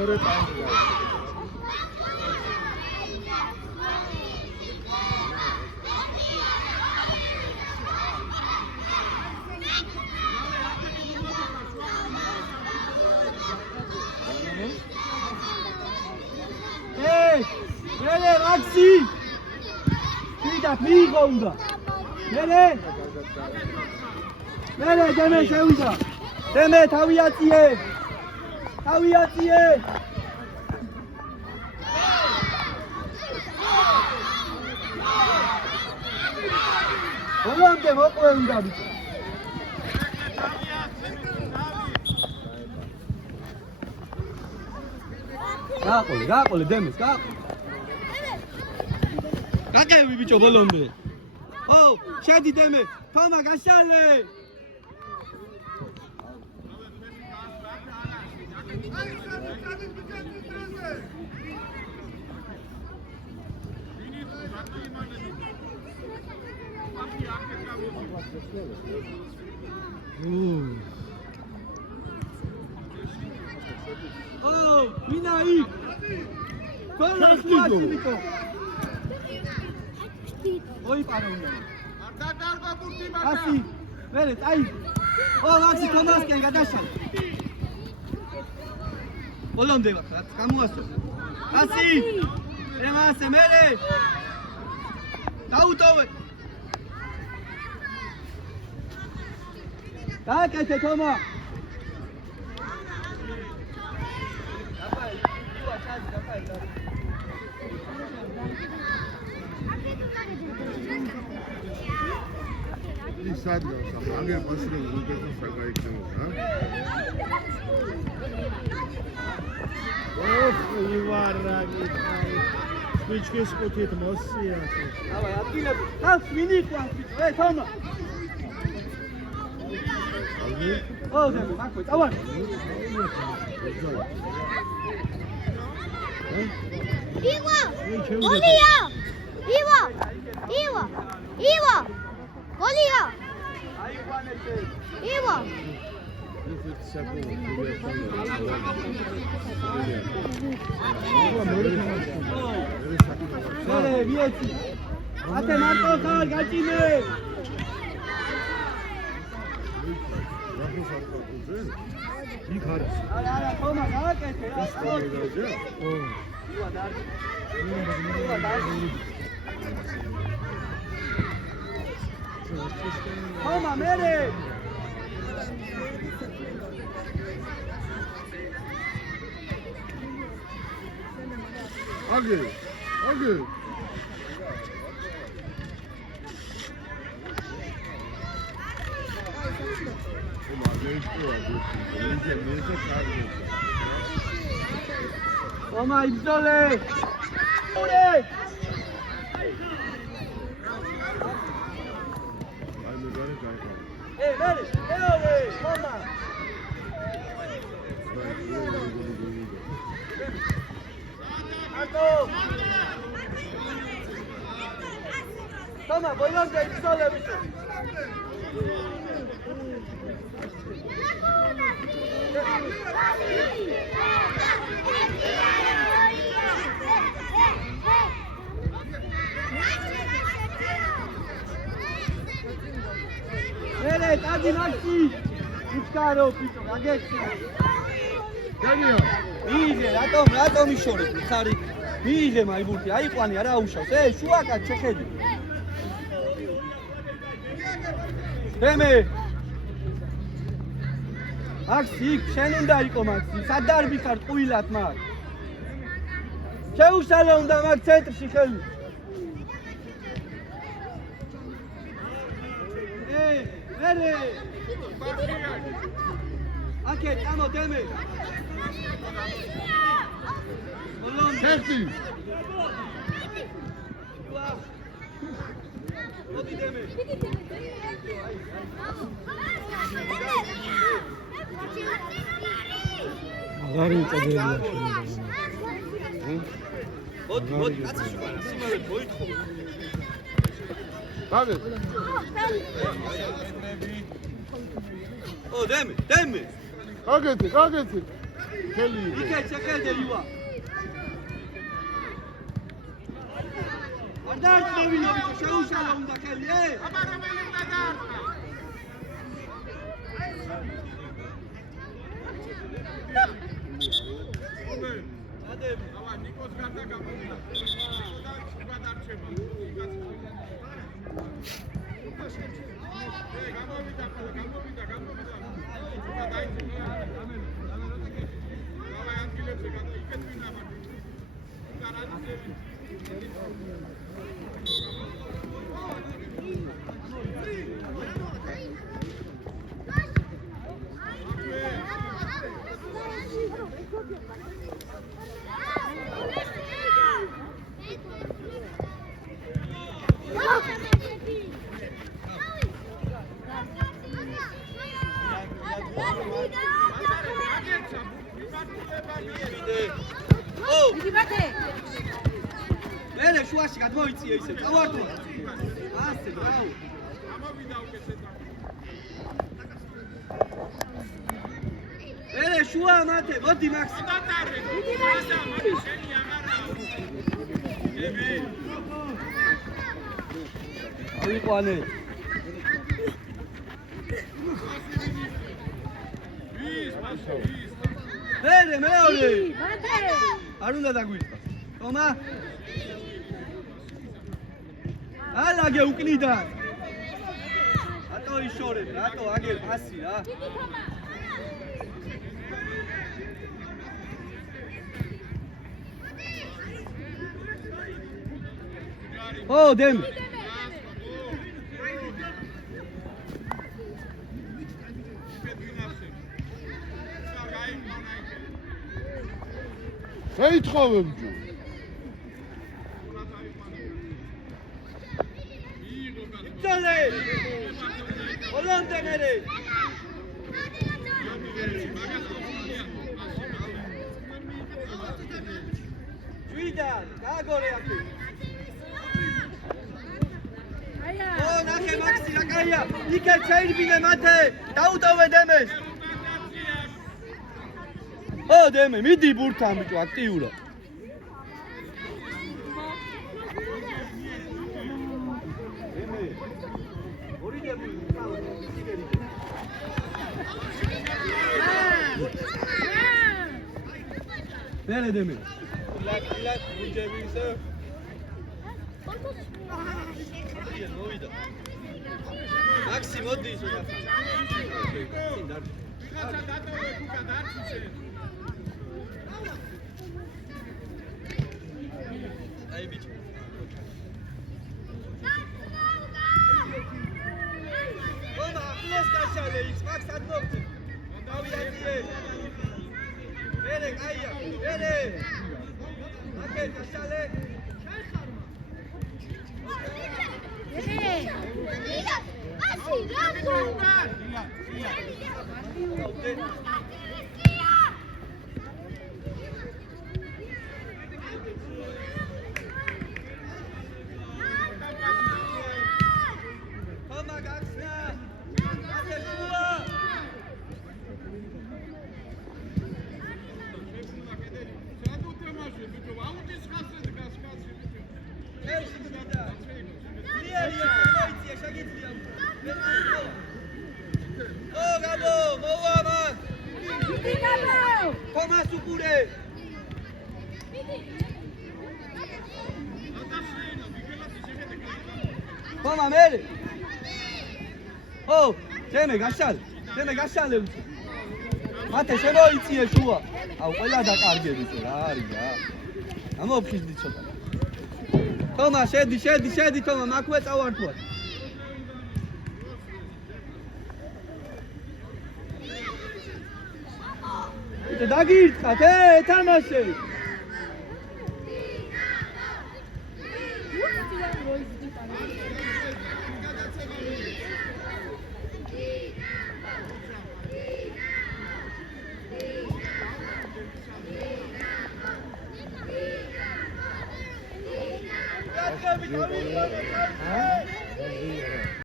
მეორე ტაიმი მერე მაქსი ვიდა მიიღო უნდა მერე დემე შევიდა დემე თავი აწიე ბოლომდე მოყვე უნდა ბიჭო გაყოლე დემეს გაკევი ბიჭო ბოლომდე ო შედი დემე თომა გაშალე Oh, Minai! Qual è il tuo? Oi, parole. Ah, sì. Vedi, dai. Oh, Maxi, Thomas, che gadashan. Hollande, camuaso. Ah, sì. Remase, mere. Auto. Dai, che te toma. სადღა სამაგე პასრე უკეთო საკაიქნო ივარაგი სპიჩკის კუთით მოსია აბა აფინა ხალხ მინიყვან თომა ო და მაკო წავარ Ivo! Olha! Ivo! Olha, vieti. Até matou o gatinho. Olha, toma, olha que Toma, Mere! Agir! Toma, Ibsole! Ure! Mere, toma! Toma, voglio che il sole Mere, tadi naxi! Iskaro, pito, agexia! Danio! Mize, rato mishore, xari. Mize maibuti, aiqvani ara უშავს. შუაკა ჩეხედი. დემე. მაქსი, შენ უნდა იყო მაქსი. სად დარბი ხარ ყვილად მაგ? შეუშალე უნდა მაგ ცენტრში ხელი. Mere! Anche, andiamo, deme! Certi! Odi deme! Magari cadere. Odi, cazzo si guarda, si muove poi. Vabbè. Oh, deme! Ageti. ქელი იქეთ შეხედე ლივა. არ დაარწმუნებინა ბიჭო, შეუშალა უნდა ხელი, აბა რომელი უნდა დაარტყა? ადები, აბა ნიკოს გარდა გამოვიდა. და ჩება დარჩება. გამოვიდა ხოლმე, გამოვიდა. ჩება დაიწყო. აბა ანკილებზე გადა იქეთ ვინ აბა. და რადიზები. მერე შუაში გადმოიწია ისე წავარდო. ასე ბრავო. ამოვიდა უკეთესად. მერე შუა მათე, მოდი მაქსი. დატარე. დიდი მაქსი, მოდი შენი აღარაა. ები. ავიყვანე. მერე მეორე. არ უნდა დაგვიწყოს. თომა ალაგე უკნიდა. რატო იშორებ? რატო აგერ ფასი რა? ო დემ. შეიტყოვე მჯო. Dale! Volante mere! Guida, agora aqui. Oh, nache Maxi, la caia. Ike chain bine mate. Daudove demes. Oh, deme, midi burtam bitu aktiura. Nerede deme? Lak ucebise. Maxi modi suya. Ay bicho. Ona, les kaşale X Max atmoktu. Daviyatiye. Verek ayya. Verek. Akel kaşale. Toma, Mary! Oh, deme, gashale. Mate, შემოიწიე შუა. აუ, ყველა დაკარგები თუ რა არის რა. ამოფხიზდი ცოტა. თომა, შედი, თომა, მაქვე წავართვა. დაგირწყათ, თამაშე. Huh?